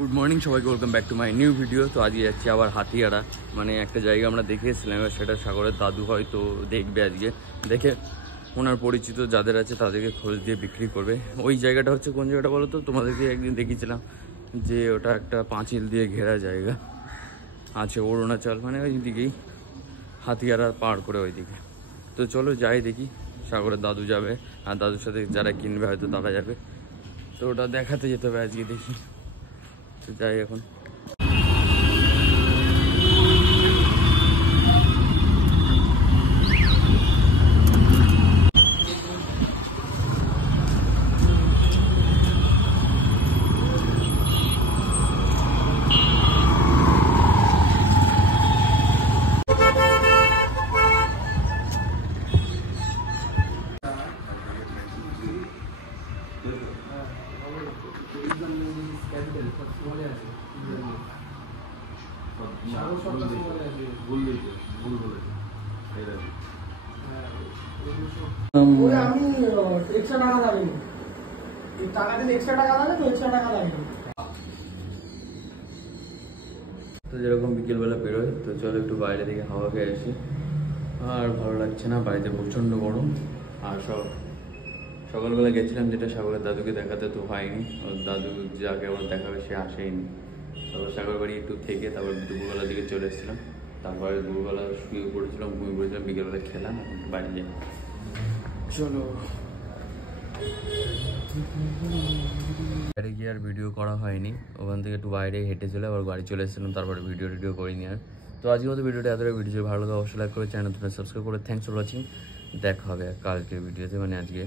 Good morning সবাইকে, welcome back to my new video. তো আজকে যাচ্ছি আবার হাতিয়াড়া, মানে একটা জায়গা আমরা দেখে এসেছিলাম, এবার সেটা সাগরের দাদু হয়তো দেখবে আজকে, দেখে ওনার পরিচিত যাদের আছে তাদেরকে খোঁজ দিয়ে বিক্রি করবে। ওই জায়গাটা হচ্ছে কোন জায়গাটা বলো তো? তোমাদেরকে একদিন দেখিয়েছিলাম যে ওটা একটা পাঁচিল দিয়ে ঘেরা জায়গা আছে, অরুণাচল মানে ওই দিকেই, হাতিয়াড়া পার করে ওই দিকে। তো চলো যাই দেখি, সাগরের দাদু যাবে আর দাদুর সাথে যারা কিনবে হয়তো তারা যাবে, তো ওটা দেখাতে যেতে হবে আজকে, দেখি। তো যাই এখন। আমি এক্সট্রা টাকা লাগেনি, টাকা দিলে এক্সট্রা টাকা লাগে তো, এক্সট্রা টাকা লাগেনি। তো যেরকম বিকেলবেলা বেরোয়, তো চলো একটু বাইরে থেকে হাওয়া খেয়ে আসি। আর ভালো লাগছে না, বাড়িতে প্রচণ্ড গরম। আর সকালবেলা গেছিলাম যেটা সাগরের দাদুকে দেখাতে, তো হয়নি, ওর দাদু যাকে আবার দেখাবে সে আসেইনি। তারপর সাগর বাড়ি একটু থেকে তারপর দুপুরবেলার দিকে চলে এসেছিলাম। তারপরে দুপুরবেলা শুয়ে পড়েছিলাম, ঘুমিয়ে পড়েছিলাম, বিকেলবেলা খেলাম, বাড়ি যাই। চলো বাইরে গিয়ে আর ভিডিও করা হয়নি, ওখান থেকে একটু বাইরে হেঁটে চলে আবার বাড়ি চলে এসেছিলাম, তারপরে ভিডিও করিনি আর। তো আজকে মতো ভিডিওটা এতটাই, ভিডিও যদি ভালো লাগে অবশ্যই লাইক করে চ্যানেল সাবস্ক্রাইব করে থ্যাংকস ফর ওয়াচিং। দেখা হবে কালকের ভিডিওতে, মানে আজকে।